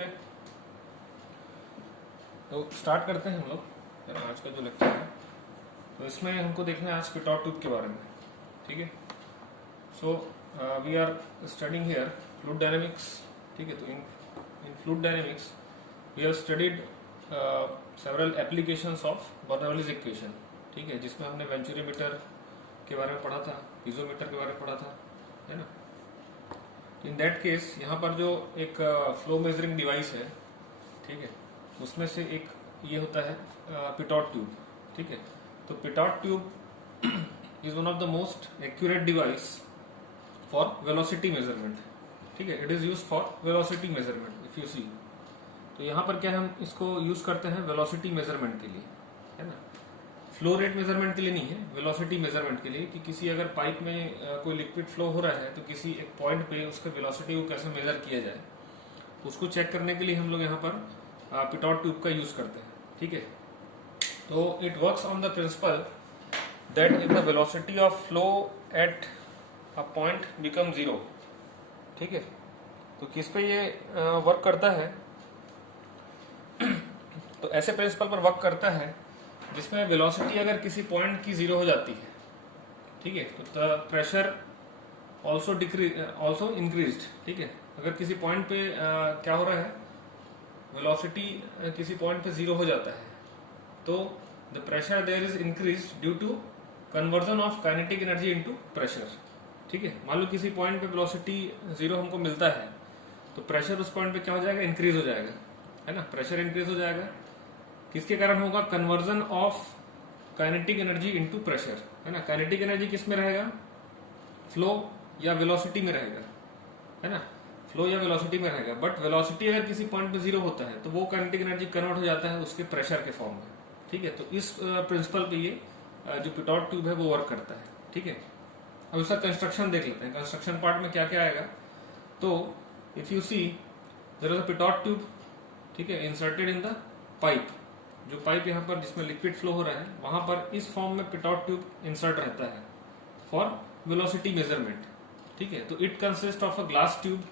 Okay, तो start करते हैं हम लोग आज का जो लेक्चर है। तो इसमें हमको देखना है आज पिटॉट ट्यूब के बारे में। ठीक है, so we are studying here fluid dynamics. ठीक है, तो in fluid dynamics we have studied several applications of Bernoulli's equation. ठीक है, जिसमें हमने वेंचुरीमीटर के बारे में पढ़ा था, पीजोमीटर के बारे में पढ़ा था, है ना। इन दैट केस यहाँ पर जो एक फ्लो मेजरिंग डिवाइस है, ठीक है, उसमें से एक ये होता है पिटॉट ट्यूब। ठीक है, तो pitot tube is one of the most accurate device for velocity measurement. ठीक है, it is use for velocity measurement if you see. तो यहाँ पर क्या हम इसको यूज करते हैं वेलोसिटी मेजरमेंट के लिए, है ना। फ्लो रेट मेजरमेंट के लिए नहीं है, वेलोसिटी मेजरमेंट के लिए कि किसी अगर पाइप में कोई लिक्विड फ्लो हो रहा है तो किसी एक पॉइंट पे उसके वेलोसिटी को कैसे मेजर किया जाए, उसको चेक करने के लिए हम लोग यहाँ पर पिटॉट ट्यूब का यूज करते हैं। ठीक है, तो it works on the principal that if the velocity of flow at a point become zero. ठीक है, तो किस पे ये वर्क करता है, तो ऐसे प्रिंसिपल पर वर्क करता है जिसमें वेलोसिटी अगर किसी पॉइंट की जीरो हो जाती है, ठीक है, तो द प्रेशर ऑल्सो इंक्रीज्ड। ठीक है, अगर किसी पॉइंट पे क्या हो रहा है, वेलोसिटी किसी पॉइंट पे जीरो हो जाता है तो the pressure there is increased due to conversion of kinetic energy into pressure. ठीक है, मान लो किसी पॉइंट पे वेलोसिटी जीरो हमको मिलता है तो प्रेशर उस पॉइंट पे क्या हो जाएगा, इंक्रीज हो जाएगा, है ना। प्रेशर इंक्रीज हो जाएगा, किसके कारण होगा, conversion of kinetic energy into pressure, है ना। काइनेटिक एनर्जी किस में रहेगा, फ्लो या वेलोसिटी में रहेगा, है ना, फ्लो या वेलोसिटी में रहेगा। बट वेलोसिटी अगर किसी पॉइंट पे जीरो होता है तो वो काइनेटिक एनर्जी कन्वर्ट हो जाता है उसके प्रेशर के फॉर्म में। ठीक है, तो इस प्रिंसिपल पे ये जो पिटॉट ट्यूब है वो वर्क करता है। ठीक है, अब इसका कंस्ट्रक्शन देख लेते हैं। कंस्ट्रक्शन पार्ट में क्या क्या आएगा, तो if you see there is a pitot tube, ठीक है, इंसर्टेड इन द पाइप। जो पाइप यहाँ पर जिसमें लिक्विड फ्लो हो रहा है वहां पर इस फॉर्म में पिटॉट ट्यूब इंसर्ट रहता है फॉर वेलोसिटी मेजरमेंट। ठीक है, तो it consist of a glass tube.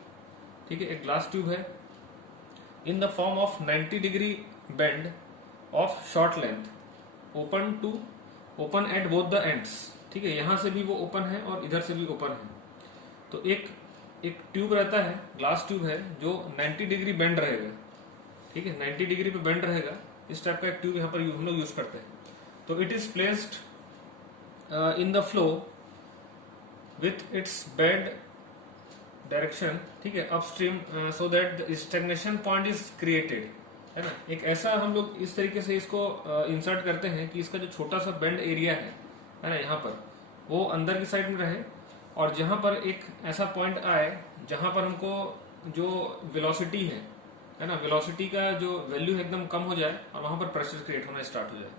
ठीक है, एक ग्लास ट्यूब है in the form of 90 degree bend of short length, open at both the ends. ठीक है, यहां से भी वो ओपन है और इधर से भी ओपन है। तो एक ट्यूब रहता है, ग्लास ट्यूब है जो 90 डिग्री बेंड रहेगा। ठीक है, 90 डिग्री पे बेंड रहेगा, इस टाइप का एक ट्यूब यहाँ पर हम लोग यूज करते हैं। तो it is placed in the flow with its bed direction, ठीक है, upstream, so that the stagnation point is created, है ना। एक ऐसा हम लोग इस तरीके से इसको इंसर्ट करते हैं कि इसका जो छोटा सा बेंड एरिया है ना, यहाँ पर वो अंदर की साइड में रहे, और जहां पर एक ऐसा पॉइंट आए जहां पर हमको जो वेलोसिटी है ना, वेलोसिटी का जो वैल्यू है एकदम कम हो जाए और वहां पर प्रेशर क्रिएट होना स्टार्ट हो जाए।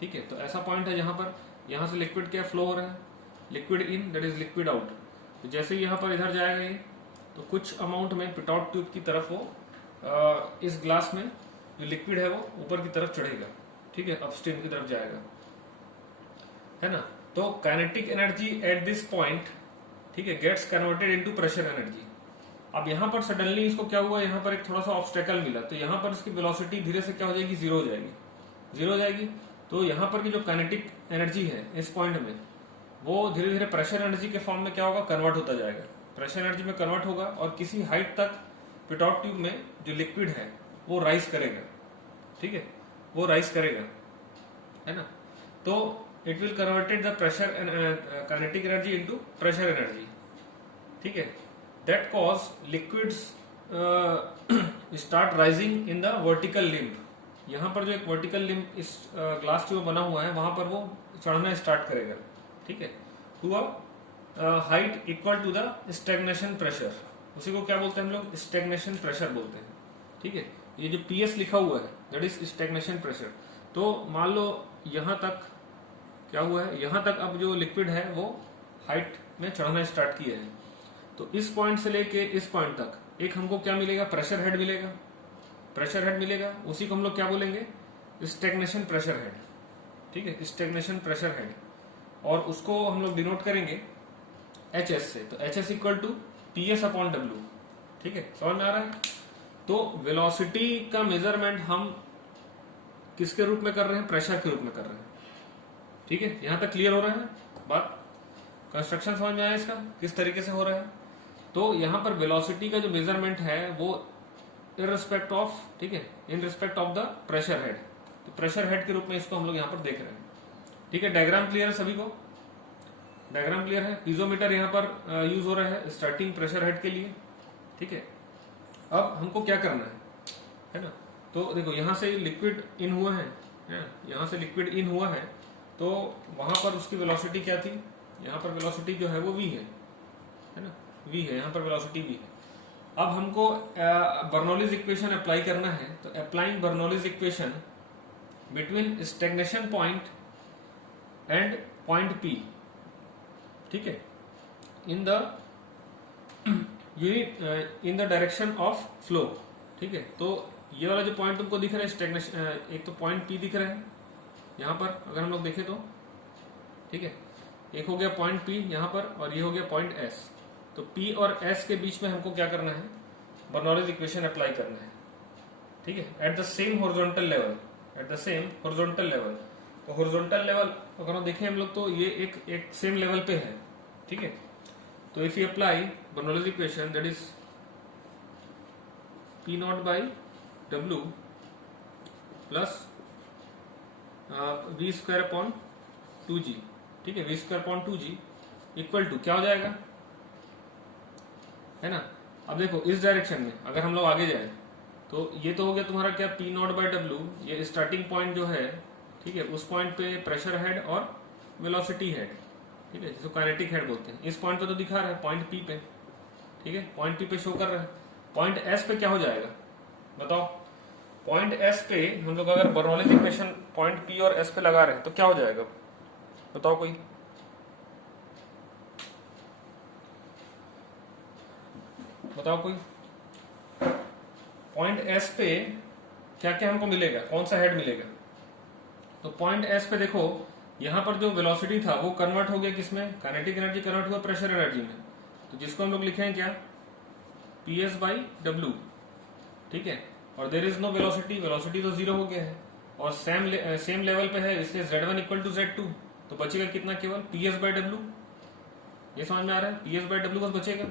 ठीक है, तो ऐसा पॉइंट है जहां पर यहां से लिक्विड क्या फ्लो हो रहा है, liquid in that is liquid out. तो जैसे ही यहाँ पर इधर जाएगा ये, तो कुछ अमाउंट में पिटॉट ट्यूब की तरफ वो इस ग्लास में जो लिक्विड है वो ऊपर की तरफ चढ़ेगा। ठीक है, अपस्ट्रीम की तरफ जाएगा, है ना। तो kinetic energy at this point, ठीक है, gets converted into pressure energy. अब यहाँ पर सडनली इसको क्या हुआ, यहाँ पर एक थोड़ा सा ऑब्स्टेकल मिला, तो यहाँ पर इसकी वेलोसिटी धीरे से क्या हो जाएगी, जीरो हो जाएगी। तो यहाँ पर की जो काइनेटिक एनर्जी है इस पॉइंट में वो धीरे धीरे प्रेशर एनर्जी के फॉर्म में क्या होगा, कन्वर्ट होता जाएगा, प्रेशर एनर्जी में कन्वर्ट होगा, और किसी हाइट तक पिटॉट ट्यूब में जो लिक्विड है वो राइज करेगा। ठीक है, वो राइज करेगा, है ना। तो it will converted the pressure kinetic energy into pressure energy. ठीक है, that cause liquids start rising in the vertical limb. यहाँ पर जो एक वर्टिकल लिम्ब इस ग्लास ट्यूब बना हुआ है वहां पर वो चढ़ना स्टार्ट करेगा। ठीक है, to a height equal to the stagnation pressure. उसी को क्या बोलते हैं हम लोग, स्टैग्नेशन प्रेशर बोलते हैं। ठीक है, ये जो PS लिखा हुआ है दैट इज स्टैग्नेशन प्रेशर। तो मान लो यहाँ तक क्या हुआ है, यहाँ तक अब जो लिक्विड है वो हाइट में चढ़ना स्टार्ट किया है, तो इस पॉइंट से लेके इस पॉइंट तक एक हमको क्या मिलेगा, प्रेशर हेड मिलेगा। उसी को हम लोग क्या बोलेंगे, स्टैग्नेशन प्रेशर हेड। ठीक है, स्टैग्नेशन प्रेशर हेड, और उसको हम लोग डिनोट करेंगे HS से। तो HS equal to PS upon W। ठीक है, समझ में आ रहा है। तो वेलोसिटी का मेजरमेंट हम किसके रूप में कर रहे हैं? प्रेशर के रूप में कर रहे हैं। ठीक है, यहां तक क्लियर हो रहा है बात? कंस्ट्रक्शन समझ में आया इसका किस तरीके से हो रहा है? तो यहां पर वेलोसिटी का जो मेजरमेंट है वो इन रिस्पेक्ट ऑफ, ठीक है, in respect of the pressure head, तो प्रेशर हेड के रूप में इसको हम लोग यहां पर देख रहे हैं। ठीक है, डायग्राम क्लियर है सभी को? डायग्राम क्लियर है? पीजोमीटर यहां पर यूज हो रहा है स्टार्टिंग प्रेशर हेड के लिए। ठीक है, अब हमको क्या करना है ना? तो देखो यहां से लिक्विड इन हुआ है, यहां से लिक्विड इन हुआ है, तो वहां पर उसकी वेलोसिटी क्या थी? यहां पर वेलोसिटी जो है वो v है ना, v है, यहां पर वेलोसिटी v है। अब हमको बर्नौलीज इक्वेशन अप्लाई करना है, तो applying Bernoulli's equation between stagnation point and point P, ठीक है, in the unit in the direction of flow. ठीक है, तो ये वाला जो पॉइंट तुमको दिख रहा है स्टेग्नेशन, एक तो पॉइंट P दिख रहा है यहां पर अगर हम लोग देखें तो, ठीक है, एक हो गया पॉइंट P यहां पर और ये हो गया पॉइंट S। तो P और S के बीच में हमको क्या करना है? बर्नौलीज इक्वेशन अप्लाई करना है। ठीक है, at the same horizontal level, at the same horizontal level. तो हॉरिजॉन्टल लेवल अगर हम देखें हम लोग तो ये एक सेम लेवल पे है। ठीक है, तो if you apply Bernoulli's equation that is P not by W plus v square upon 2g। ठीक है, v square upon 2g equal to क्या हो जाएगा, है ना? अब देखो इस डायरेक्शन में अगर हम लोग आगे जाए तो ये तो हो गया तुम्हारा क्या, P नॉट बाई W, ये स्टार्टिंग पॉइंट जो है, ठीक है, उस पॉइंट पे प्रेशर हेड और वेलोसिटी हेड, ठीक है, जिसको काइनेटिक हेड बोलते हैं। इस पॉइंट पे तो दिखा रहा है पॉइंट P पे, ठीक है, पॉइंट P पे शो कर रहा है। पॉइंट S पे क्या हो जाएगा बताओ? पॉइंट S पे हम लोग अगर बर्नौलीज इक्वेशन पॉइंट P और S पे लगा रहे हैं तो क्या हो जाएगा बताओ कोई? बताओ कोई? पॉइंट S पे क्या क्या हमको मिलेगा, कौन सा हेड मिलेगा? तो पॉइंट S पे देखो यहां पर जो वेलोसिटी था वो कन्वर्ट हो गया किसमें? काइनेटिक एनर्जी कन्वर्ट हुआ प्रेशर एनर्जी में। तो जिसको हम लोग लिखे हैं क्या, PS बाई W। ठीक है, और there is no velocity, velocity तो जीरो हो गया है और सेम लेवल पे है, इसलिए Z1 इक्वल टू Z2। तो बचेगा कितना, केवल PS बाई W। ये समझ में आ रहा है? PS बाई W बस बचेगा।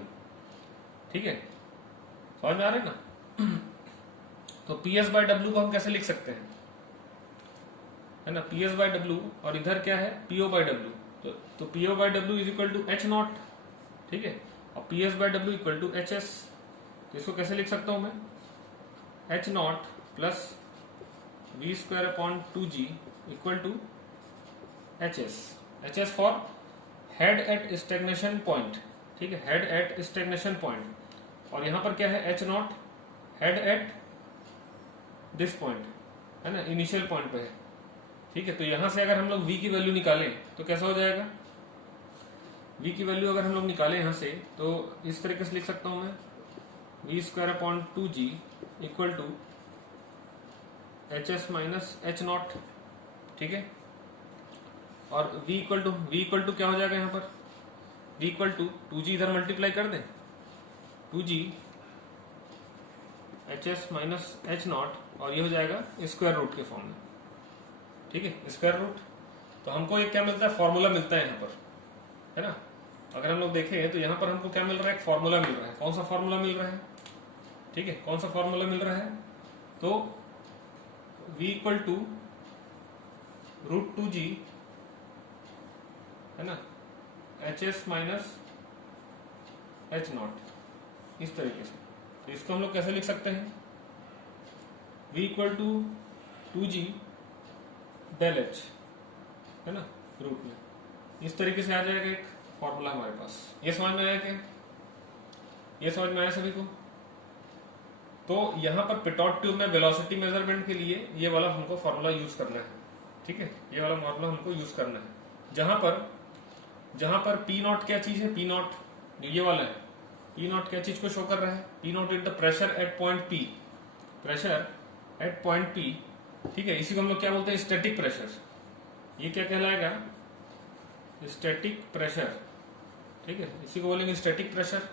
ठीक है, समझ में आ रहा है ना? तो PS बाई W को हम कैसे लिख सकते हैं, है ना? PS बाई W और इधर क्या है, PO बाई W। तो PO by W is equal to H not. ठीक है, और PS by W equal to HS। तो इसको कैसे लिख सकता हूं मैं, H not plus V square upon 2G equal to HS। HS for head at stagnation point. ठीक है, हेड एट स्टेग्नेशन पॉइंट। और यहां पर क्या है, H not head at this point, है ना, इनिशियल पॉइंट पे है। ठीक है, तो यहां से अगर हम लोग V की वैल्यू निकालें तो कैसा हो जाएगा? V की वैल्यू अगर हम लोग निकालें यहां से तो इस तरीके से लिख सकता हूं मैं, V square upon 2G equal to HS minus H not. ठीक है, और V इक्वल टू क्या हो जाएगा यहाँ पर? V इक्वल टू 2G इधर मल्टीप्लाई कर दें, 2G HS minus H not, और ये हो जाएगा स्क्वायर रूट के फॉर्म में। ठीक है, स्क्वायर रूट। तो हमको एक क्या मिलता है, फॉर्मूला मिलता है यहाँ पर, है ना? अगर हम लोग देखें तो यहाँ पर हमको क्या मिल रहा है, एक फॉर्मूला मिल रहा है। कौन सा फॉर्मूला मिल रहा है? ठीक है, कौन सा फॉर्मूला मिल रहा है? तो V equal to root 2G, है ना, HS माइनस H नॉट, इस तरीके से। तो इसको हम लोग कैसे लिख सकते हैं, V equal to 2G del H, है ना, रूट में। इस तरीके से आ जाएगा एक फॉर्मूला हमारे पास। ये समझ में आया क्या? ये समझ में आया सभी को? तो यहां पर पिटॉट ट्यूब में वेलोसिटी मेजरमेंट के लिए ये वाला हमको फॉर्मूला यूज करना है। ठीक है, ये वाला फॉर्मूला हमको यूज करना है। जहां पर P नॉट क्या चीज है, P नॉट ये वाला है, P नॉट क्या चीज को शो कर रहा है? P not is the pressure at point P, pressure at point P। ठीक है, इसी को हम लोग क्या बोलते हैं, स्टैटिक प्रेशर। ये क्या कहलाएगा, स्टैटिक प्रेशर। ठीक है, इसी को बोलेंगे static pressure.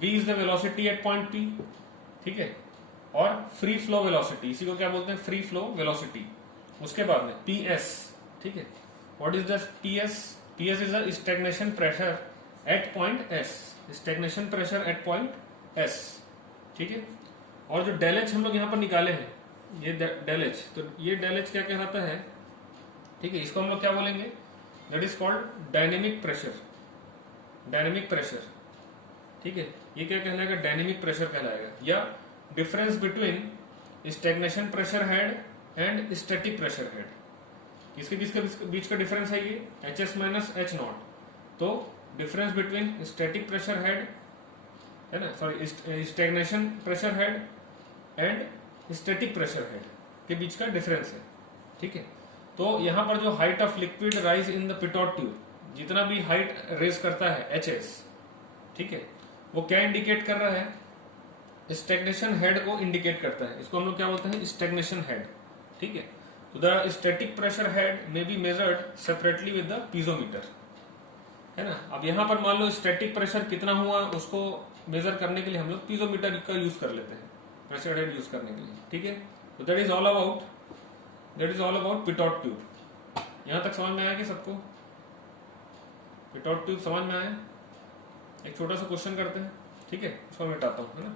V is the velocity at point P। ठीक है, और फ्री फ्लो वेलोसिटी, इसी को क्या बोलते हैं, फ्री फ्लो वेलोसिटी। उसके बाद में पीएस, ठीक है, what is the PS? PS is a stagnation pressure at point S, stagnation pressure at point S, ठीक है। और जो डेल एच हम लोग यहाँ पर निकाले हैं, ये डेल एच, तो ये डेल एच क्या कहलाता है, ठीक है, इसको हम लोग क्या बोलेंगे, that is called dynamic pressure, dynamic pressure, ठीक है। ये क्या कहलाएगा, डायनेमिक प्रेशर कहलाएगा, या difference between stagnation pressure head and static pressure head. इसके बीच का डिफरेंस है ये H S minus H naught. तो difference between static pressure head है ना, sorry stagnation pressure head and static pressure head के बीच का डिफरेंस है, ठीक है। तो यहां पर जो height of liquid rise in the pitot tube, जितना भी हाइट रेज करता है एच एस, ठीक है, वो क्या इंडिकेट कर रहा है, स्टैग्नेशन हेड को इंडिकेट करता है। इसको हम लोग क्या बोलते हैं, स्टैग्नेशन हेड, ठीक है। तो the static pressure head may be measured separately with the piezometer, है ना। अब यहां पर मान लो स्टैटिक प्रेशर कितना हुआ, उसको मेजर करने के लिए हम लोग पीजोमीटर का यूज कर लेते हैं, प्रेशर हेड यूज करने के लिए, ठीक है। तो that is all about Pitot tube. यहां तक समझ में आया कि सबको पिटोट ट्यूब समझ में आया? एक छोटा सा क्वेश्चन करते हैं, ठीक है, इसको मैं मिटाता हूं, है ना।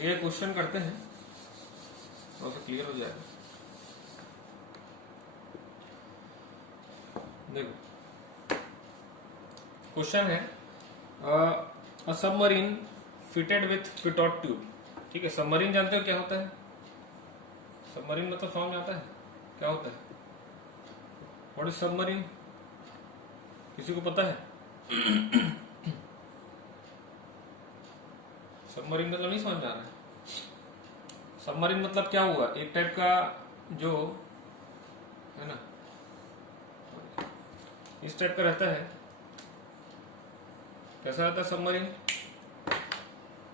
ये क्वेश्चन करते हैं, थोड़ा सा क्लियर हो जाएगा। देखो क्वेश्चन है, अ submarine fitted with Pitot tube, ठीक है। सबमरीन जानते हो क्या होता है? सबमरीन मतलब समझ में आता है क्या होता है? What is submarine? किसी को पता है? सबमरीन मतलब नहीं समझ में आ रहा है? सबमरीन मतलब क्या हुआ, एक टाइप का जो है ना, इस टाइप का रहता है। कैसा रहता है सबमरीन?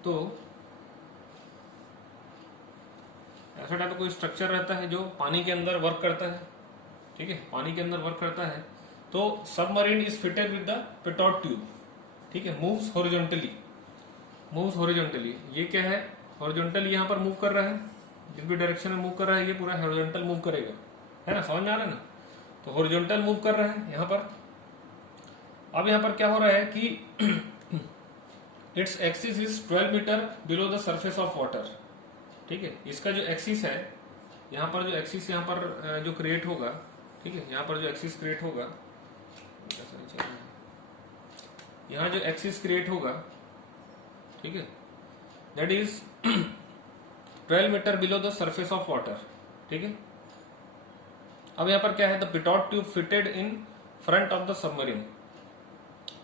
तो ऐसा टाइप का कोई स्ट्रक्चर रहता है जो पानी के अंदर वर्क करता है, ठीक है, पानी के अंदर वर्क करता है। तो submarine is fitted with the pitot tube, ठीक है, मूव्स हॉरिजॉन्टली। ये क्या है, हॉरिजॉन्टली यहाँ पर मूव कर रहा है, जिस भी डायरेक्शन में मूव कर रहा है ये पूरा हॉरिजॉन्टल मूव करेगा, है ना, समझ में आ रहा है ना। तो हॉरिजॉन्टल मूव कर रहा है यहाँ पर। अब यहाँ पर क्या हो रहा है कि its axis is 12 metre below the surface of water, ठीक है। इसका जो एक्सिस है, यहाँ पर जो एक्सिस यहाँ पर जो क्रिएट होगा, ठीक है, यहाँ पर जो एक्सिस क्रिएट होगा, यहाँ जो एक्सिस क्रिएट होगा, ठीक है, that is 12 metre below the surface of water, ठीक है। अब यहाँ पर क्या है, the pitot tube fitted in front of the submarine,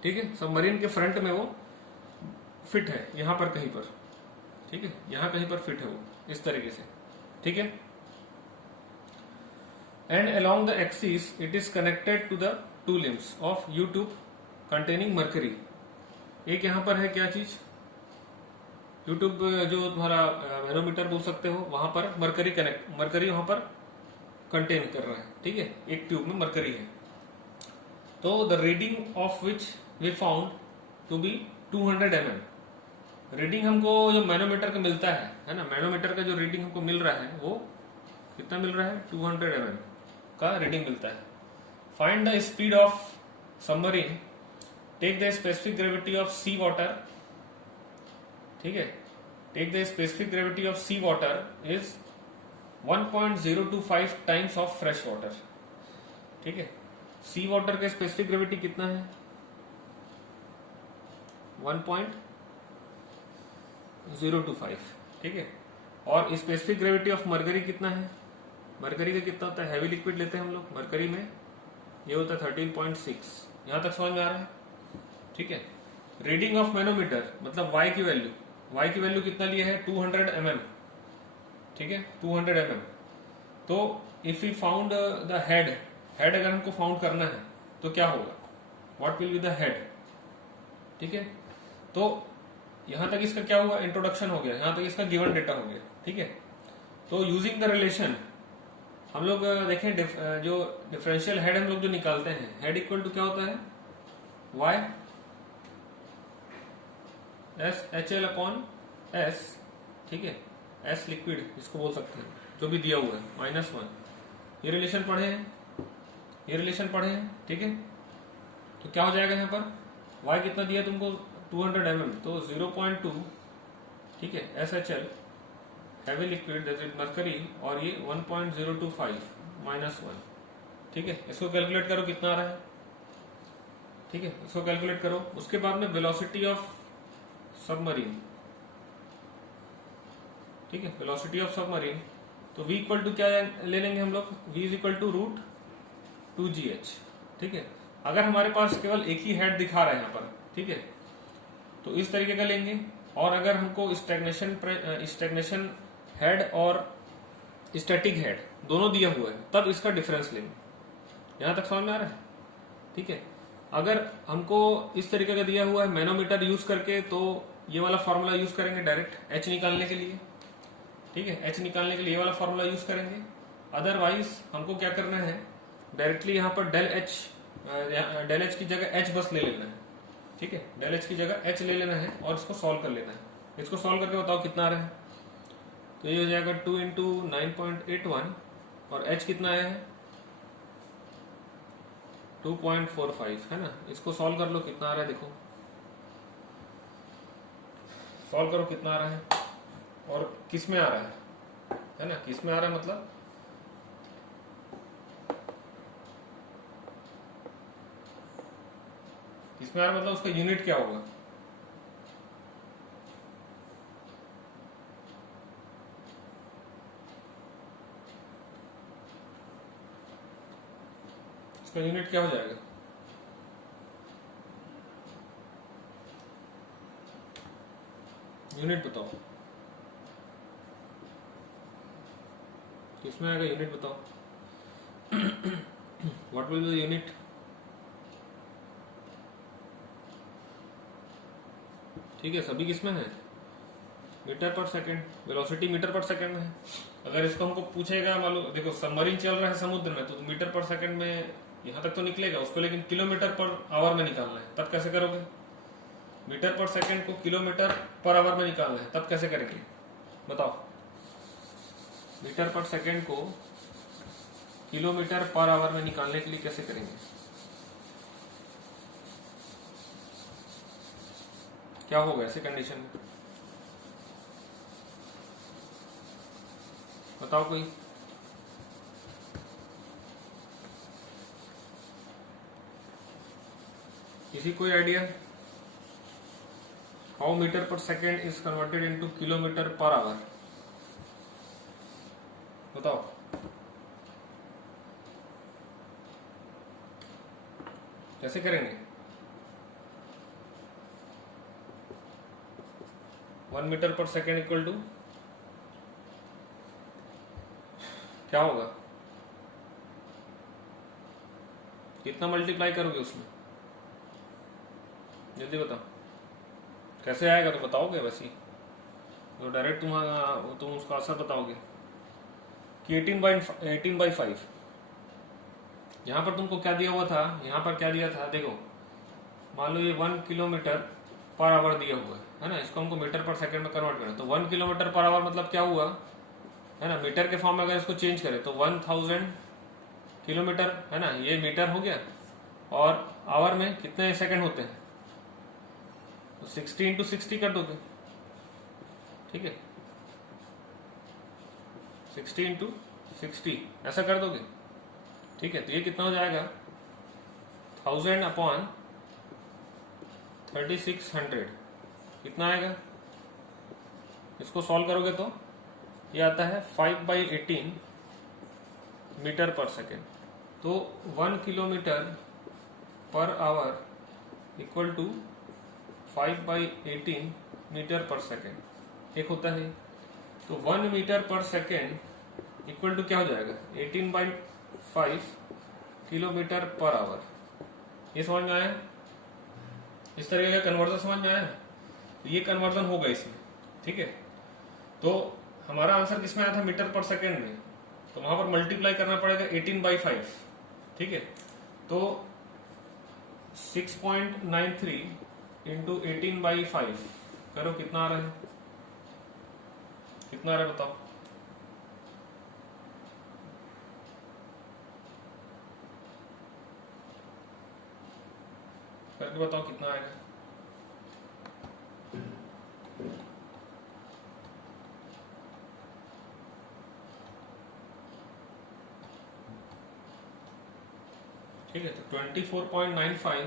ठीक है, सबमरीन के फ्रंट में वो फिट है, यहां पर कहीं पर, ठीक है, यहां कहीं पर फिट है वो, इस तरीके से, ठीक है। And along the axis it is connected to the two limbs of U tube containing mercury. एक यहां पर है क्या चीज, यूट्यूब जो तुम्हारा मैनोमीटर बोल सकते हो, वहां पर मरकरी वहां पर कंटेन कर रहा है, ठीक है, एक ट्यूब में मरकरी है। तो the reading of which we found to be 200 mm। Reading हमको जो मैनोमीटर का मिलता है ना, मैनोमीटर का जो रीडिंग हमको मिल रहा है वो कितना मिल रहा है, 200 mm का रीडिंग मिलता है। Find the speed of submarine, take the specific gravity of sea water, ठीक है, take the specific gravity of sea water is 1.025 times of fresh water, ठीक है। सी वाटर का स्पेसिफिक ग्रेविटी कितना है, 1.025, ठीक है। और स्पेसिफिक ग्रेविटी ऑफ मरकरी कितना है, मरकरी का कितना होता है, हैवी लिक्विड लेते हैं हम लोग, मरकरी में ये होता है 13.6। यहां तक समझ में आ रहा है, ठीक है। रीडिंग ऑफ मैनोमीटर मतलब y की वैल्यू कितना लिया है, 200 mm, ठीक है, 200 mm। तो if you found the head अगर हमको फाउंड करना है तो क्या होगा, what will be the head. ठीक है, तो यहां तक इसका क्या हुआ, इंट्रोडक्शन हो गया, यहां तक इसका गिवन डेटा हो गया। ठीक है, तो यूजिंग द रिलेशन हम लोग देखें जो डिफरेंशियल हेड हम लोग जो निकालते हैं, हेड इक्वल टू क्या होता है, Y S H L upon S. ठीक है, एस लिक्विड इसको बोल सकते हैं, जो भी दिया हुआ है, -1। ये रिलेशन पढ़े हैं, ये रिलेशन पढ़े हैं। ठीक है, तो क्या हो जाएगा यहाँ पर, y कितना दिया तुमको 200 mm, तो 0.2। ठीक है, S H L heavy liquid that is mercury, और ये 1.025 -1। ठीक है, इसको कैलकुलेट करो कितना आ रहा है। ठीक है, इसको कैलकुलेट करो। उसके बाद में वेलोसिटी ऑफ सबमरीन। ठीक है, वेलोसिटी ऑफ सबमरीन, तो v इक्वल टू क्या ले लेंगे हम लोग, v is equal to √2gh। ठीक है, अगर हमारे पास केवल एक ही हेड दिखा रहा है यहाँ पर, ठीक है, तो इस तरीके का लेंगे। और अगर हमको स्टैग्नेशन हेड और स्टैटिक हेड दोनों दिया हुआ है, तब इसका डिफरेंस लेंगे। यहां तक समझ में आ रहा है। ठीक है, अगर हमको इस तरीके का दिया हुआ है मैनोमीटर यूज करके, तो ये वाला फॉर्मूला यूज करेंगे डायरेक्ट एच निकालने के लिए। ठीक है, एच निकालने के लिए ये वाला फॉर्मूला यूज करेंगे। अदरवाइज हमको क्या करना है, डायरेक्टली यहाँ पर डेल एच की जगह एच बस ले लेना है। ठीक है, डेल एच की जगह एच ले लेना है और इसको सॉल्व कर लेना है। इसको सॉल्व करके बताओ कितना आ रहा है, तो ये हो जाएगा 2 × 9.81, और एच कितना आया है 2.45, है ना। इसको सॉल्व कर लो, कितना आ रहा है देखो, सॉल्व करो कितना आ रहा है, और किस में आ रहा है ना, किस में आ रहा है मतलब किसमें आ रहा है, मतलब उसका यूनिट क्या होगा। इसका यूनिट क्या हो जाएगा, यूनिट बताओ, किसमें आएगा यूनिट बताओ। What will be the unit, ठीक है, सभी किसमें है, मीटर पर सेकंड, वेलोसिटी मीटर पर सेकंड में है। अगर इसको हमको पूछेगा, मालूम देखो सबमरीन चल रहा है समुद्र में, तो मीटर पर सेकंड में यहां तक तो निकलेगा उसको, लेकिन किलोमीटर पर आवर में निकालना है, तब कैसे करोगे। मीटर पर सेकंड को किलोमीटर पर आवर में निकालना है, तब कैसे करेंगे बताओ। मीटर पर सेकंड को किलोमीटर पर आवर में निकालने के लिए कैसे करेंगे, क्या होगा ऐसे कंडीशन में, बताओ कोई। किसी कोई idea, how metre per second is converted into kilometre per our, बताओ। कैसे करेंगे, 1 metre per second equal to क्या होगा, कितना मल्टीप्लाई करोगे उसमें, जल्दी बताओ। कैसे आएगा तो बताओगे वैसे, तो डायरेक्ट तुम उसका आंसर बताओगे कि 18/5। यहां पर तुमको क्या दिया हुआ था, यहां पर क्या दिया था देखो, मान लो ये 1 किलोमीटर पर आवर दिया हुआ है ना, इसको हमको मीटर पर सेकंड में कन्वर्ट करना, तो 1 किलोमीटर पर आवर मतलब क्या हुआ है ना, मीटर के फॉर्म में अगर इसको चेंज करें तो 1000 किलोमीटर, है ना, ये मीटर हो गया। और आवर में कितने सेकंड होते हैं, तो 60 × 60 कर दोगे। ठीक है, 60 × 60 ऐसा कर दोगे। ठीक है, तो ये कितना हो जाएगा 1000/3600, कितना आएगा, इसको सॉल्व करोगे तो ये आता है 5/18 मीटर पर सेकेंड। तो 1 kilometre per hour equal to 5/18 metre per second एक होता है। तो 1 metre per second equal to क्या हो जाएगा 18/5 किलोमीटर पर आवर, ये समझ में आया? इस तरीके का कन्वर्जन समझ में आया? तो ये कन्वर्जन होगा इसमें, ठीक है। तो हमारा आंसर किसमें आया था? मीटर पर सेकेंड में। तो वहां पर मल्टीप्लाई करना पड़ेगा 18/5, ठीक है। तो 6.93 इंटू 18/5 करो, कितना आ रहा है? कितना आ रहा है बताओ? करके बताओ कितना आएगा। ठीक है, तो 24.95,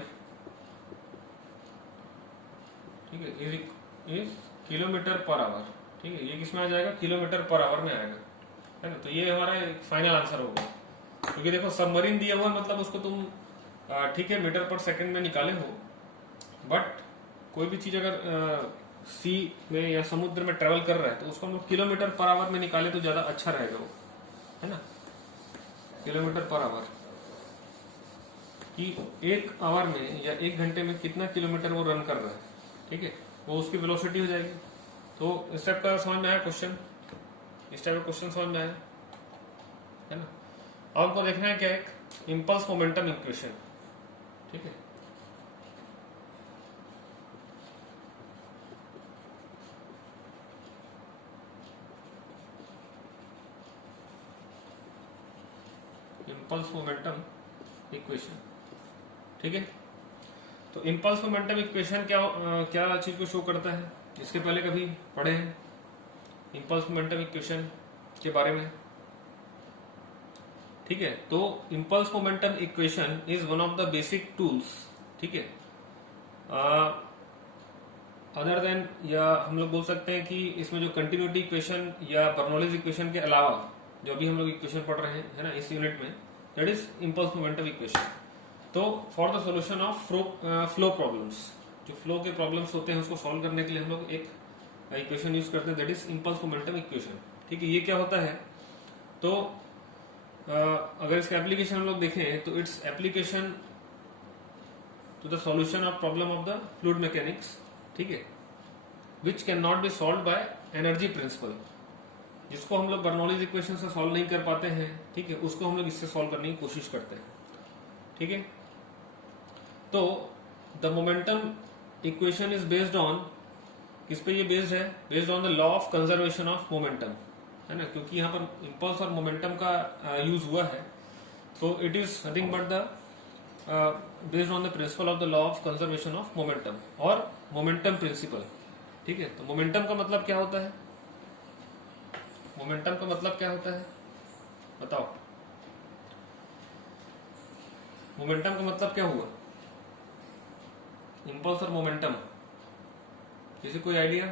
ठीक है, इज किलोमीटर पर आवर, ठीक है। ये किसमें आ जाएगा? किलोमीटर पर आवर में आएगा, है ना। तो ये हमारा फाइनल आंसर होगा, क्योंकि देखो सबमरीन दिया हुआ मतलब उसको तुम ठीक है मीटर पर सेकंड में निकाले हो, बट कोई भी चीज अगर सी में या समुद्र में ट्रेवल कर रहा है तो उसको हम लोग किलोमीटर पर आवर में निकाले तो ज्यादा अच्छा रहेगा वो, है ना। किलोमीटर पर आवर कि एक आवर में या एक घंटे में कितना किलोमीटर वो रन कर रहा है, ठीक है, वो उसकी वेलोसिटी हो जाएगी। तो इस टाइप का समझ में आया क्वेश्चन? इस टाइप का क्वेश्चन समझ में आया, है ना। अब हमको देखना है क्या? एक इम्पल्स मोमेंटम इक्वेशन, ठीक है। इम्पल्स मोमेंटम इक्वेशन, ठीक है। तो इम्पल्स मोमेंटम इक्वेशन क्या चीज को शो करता है? इसके पहले कभी पढ़े हैं इम्पल्स मोमेंटम इक्वेशन के बारे में? ठीक है, तो impulse momentum equation is one of the basic tools, ठीक है। अदर देन, या हम लोग बोल सकते हैं कि इसमें जो कंटिन्यूटी इक्वेशन या बर्नौलीज इक्वेशन के अलावा जो अभी हम लोग इक्वेशन पढ़ रहे हैं, है ना, इस यूनिट में, that is impulse momentum equation. तो for the solution of flow problems, जो फ्लो के प्रॉब्लम्स होते हैं उसको सॉल्व करने के लिए हम लोग एक इक्वेशन यूज करते हैं, that is impulse momentum equation, ठीक है। ये क्या होता है? तो अगर इसका एप्लीकेशन हम लोग देखें तो its application to the solution of problem of the fluid mechanics, ठीक है, which can not be solve by energy principle, जिसको हम लोग बर्नौलीज इक्वेशन से सॉल्व नहीं कर पाते हैं, ठीक है, उसको हम लोग इससे सॉल्व करने की कोशिश करते हैं, ठीक है। तो the momentum equation is based on, किस पे ये बेस्ड है? Based on the law of conservation of momentum, है ना, क्योंकि यहाँ पर इम्पल्स और मोमेंटम का यूज हुआ है, तो it is nothing but the based on the principle of the law of conservation of momentum और मोमेंटम प्रिंसिपल, ठीक है। तो मोमेंटम का मतलब क्या होता है? मोमेंटम का मतलब क्या होता है बताओ? मोमेंटम का मतलब क्या हुआ? इम्पल्स और मोमेंटम, किसी कोई आइडिया?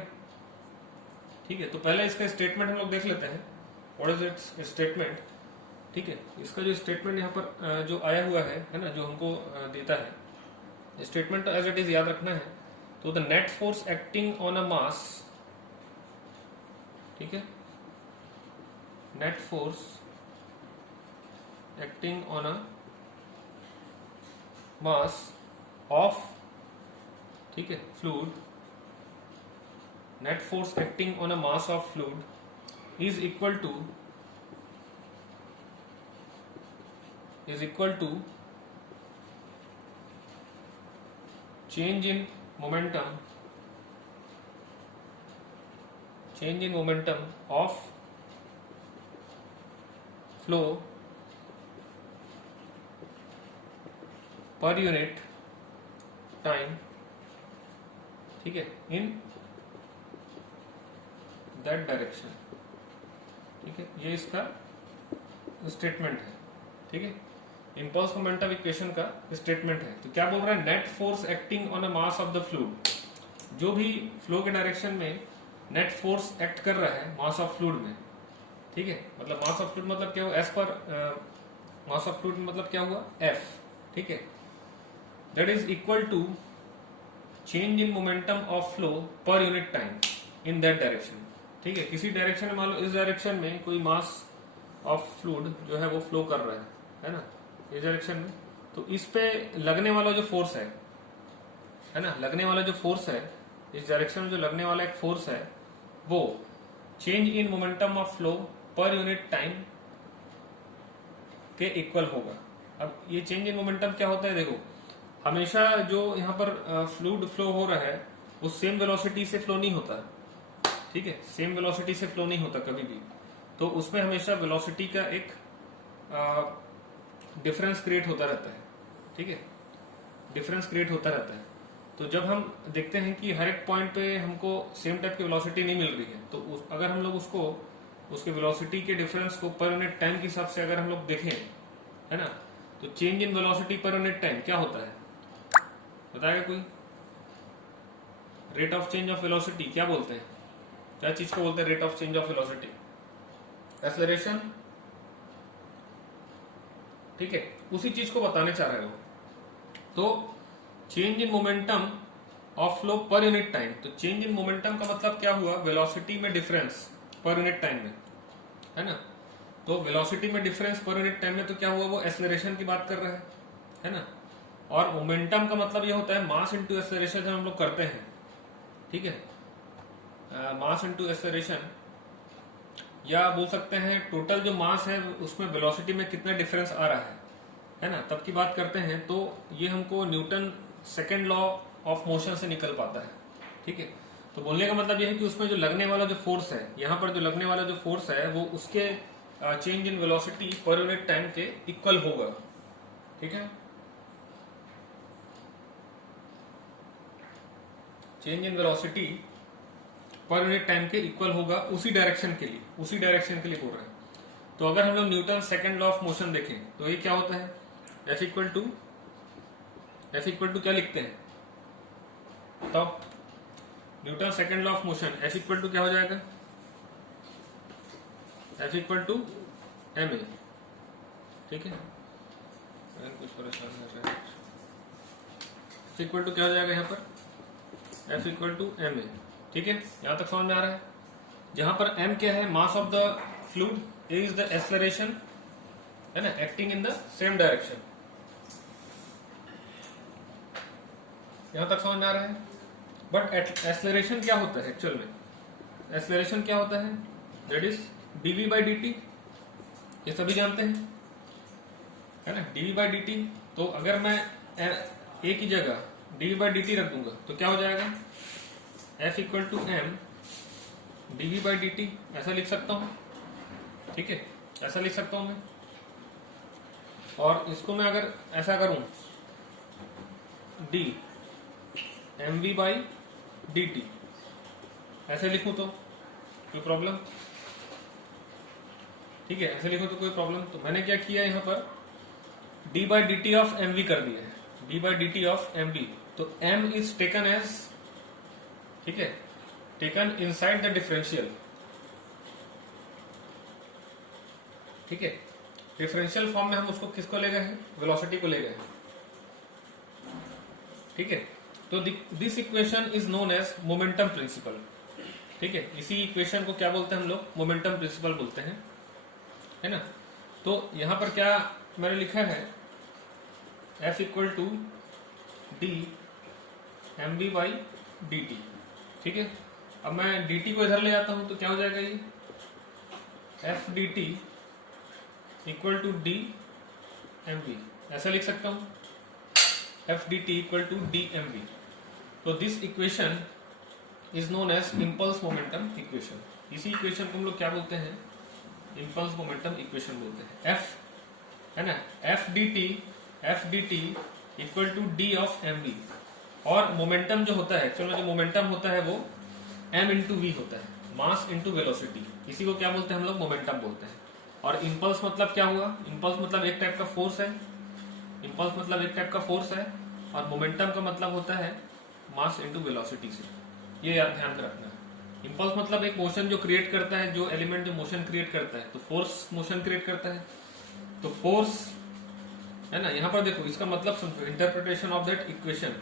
ठीक है, तो पहले इसका स्टेटमेंट हम लोग देख लेते हैं। What is it's statement? ठीक है, इसका जो स्टेटमेंट यहाँ पर जो आया हुआ है ना, जो हमको देता है स्टेटमेंट, तो एज इट इज याद रखना है। तो the net force acting on a mass, ठीक है, net force acting on a mass of, ठीक है, fluid, net force acting on a mass of fluid is equal to change in momentum of flow per unit time, ठीक है, in that direction, ठीक है। ये इसका स्टेटमेंट है, ठीक है, इम्पल्स मोमेंटम इक्वेशन का स्टेटमेंट है। तो क्या बोल रहा है? Net force acting on a mass of the fluid, जो भी फ्लो के डायरेक्शन में नेट फोर्स एक्ट कर रहा है मास ऑफ फ्लूइड में, ठीक है, मतलब मास ऑफ फ्लूइड मतलब क्या हुआ? एस पर मास ऑफ फ्लूइड मतलब क्या हुआ? एफ, ठीक है, that is equal to change in momentum of flow per unit time in that direction, ठीक है। किसी डायरेक्शन में, मान लो इस डायरेक्शन में कोई मास ऑफ फ्लूइड जो है वो फ्लो कर रहा है ना, इस डायरेक्शन में, तो इस पे लगने वाला जो फोर्स है ना, लगने वाला जो फोर्स है, इस डायरेक्शन में जो लगने वाला एक फोर्स है, वो change in momentum of flow per unit time के इक्वल होगा। अब ये चेंज इन मोमेंटम क्या होता है, देखो हमेशा जो यहाँ पर फ्लूइड फ्लो हो रहा है वो सेम वेलोसिटी से फ्लो नहीं होता, ठीक है, सेम वेलोसिटी से फ्लो नहीं होता कभी भी। तो उसमें हमेशा वेलोसिटी का एक डिफरेंस क्रिएट होता रहता है, ठीक है, डिफरेंस क्रिएट होता रहता है। तो जब हम देखते हैं कि हर एक पॉइंट पे हमको सेम टाइप की वेलोसिटी नहीं मिल रही है, तो अगर हम लोग उसको उसके वेलोसिटी के डिफरेंस को पर यूनिट टाइम के हिसाब से अगर हम लोग देखें, है ना, तो चेंज इन वेलोसिटी पर यूनिट टाइम क्या होता है, बताएगा कोई? Rate of change of velocity क्या बोलते हैं, क्या चीज को बोलते हैं rate of change of velocity? Acceleration, ठीक है, उसी चीज को बताने चाह रहे हो। तो change in momentum of flow per unit time, तो चेंज इन मोमेंटम का मतलब क्या हुआ, वेलोसिटी में डिफरेंस पर यूनिट टाइम में, है ना। तो वेलोसिटी में डिफरेंस पर यूनिट टाइम में तो क्या हुआ, वो एक्सेलरेशन की बात कर रहा है ना। और मोमेंटम का मतलब ये होता है मास इनटू एक्सेलरेशन जब हम लोग करते हैं, ठीक है, मास इनटू एक्सेलरेशन, या बोल सकते हैं टोटल जो मास है उसमें वेलोसिटी में कितना डिफरेंस आ रहा है ना, तब की बात करते हैं। तो ये हमको Newton second law of motion से निकल पाता है, ठीक है। तो बोलने का मतलब यह है कि उसमें जो लगने वाला जो फोर्स है, यहाँ पर जो लगने वाला जो फोर्स है वो उसके चेंज इन वेलोसिटी पर यूनिट टाइम के इक्वल होगा, ठीक है। चेंज इन वेलोसिटी पर यूनिट टाइम के इक्वल होगा उसी डायरेक्शन के लिए, उसी डायरेक्शन के लिए बोल रहे हैं। तो अगर हम लोग Newton second law of motion देखें तो ये क्या होता है, F इक्वल टू क्या लिखते हैं, तो Newton second law of motion F equal to क्या हो जाएगा, F इक्वल टू ma, ठीक है, कुछ परेशान कर रहे हैं। F इक्वल टू क्या हो जाएगा यहाँ पर, F इक्वल टू ma, ठीक है, यहां तक समझ में आ रहा है। जहां पर m क्या है, mass of the fluid, a is the acceleration, है ना, acting in the same direction, यहां तक समझ में आ रहा है। बट एक्सेलरेशन क्या होता है एक्चुअल में, एक्सेलरेशन क्या होता है, that is dv by dt, ये सभी जानते हैं, है ना, dv बाई dt। तो अगर मैं a की जगह dv बाई dt रख दूंगा तो क्या हो जाएगा, F equal to m dv by dt, ऐसा लिख सकता हूं, ठीक है, ऐसा लिख सकता हूं मैं। और इसको मैं अगर ऐसा करूं, d mv बाई dt, ऐसे लिखूं तो कोई प्रॉब्लम, ठीक है, ऐसे लिखो तो कोई प्रॉब्लम। तो मैंने क्या किया यहाँ पर, d by D T of M V कर दिया है, d by D T of M V. तो m इज टेकन एज, ठीक है, टेकन इनसाइड द डिफरेंशियल, ठीक है, डिफरेंशियल फॉर्म में हम उसको किसको ले गए हैं, वेलोसिटी को ले गए हैं, ठीक है। तो this equation is known as momentum principle, ठीक है, इसी इक्वेशन को क्या बोलते हैं हम लोग, मोमेंटम प्रिंसिपल बोलते हैं, है ना। तो यहां पर क्या मैंने लिखा है, F equal to D M V by D T, ठीक है। अब मैं dt को इधर ले आता हूं तो क्या हो जाएगा, ये F D T equal to D M V, ऐसा लिख सकता हूं, F D T equal to D M V. तो this equation is known as impulse momentum equation. इसी इक्वेशन को हम लोग क्या बोलते हैं, इम्पल्स मोमेंटम इक्वेशन बोलते हैं। F, है ना, F D T equal to D of M V. और मोमेंटम जो होता है, एक्चुअल में जो मोमेंटम होता है वो m इंटू वी होता है, मास इंटू वेलोसिटी, इसी को क्या बोलते हैं हम लोग, मोमेंटम बोलते हैं। और इम्पल्स मतलब क्या हुआ, इम्पल्स मतलब एक टाइप का फोर्स है, इम्पल्स मतलब एक टाइप का फोर्स है, और मोमेंटम का मतलब होता है मास इंटू वेलोसिटी से, ये याद ध्यान रखना है। इम्पल्स मतलब एक मोशन जो क्रिएट करता है, जो एलिमेंट जो मोशन क्रिएट करता है, तो फोर्स मोशन क्रिएट करता है, तो फोर्स, है ना। यहाँ पर देखो इसका मतलब समझो, इंटरप्रिटेशन ऑफ दैट इक्वेशन,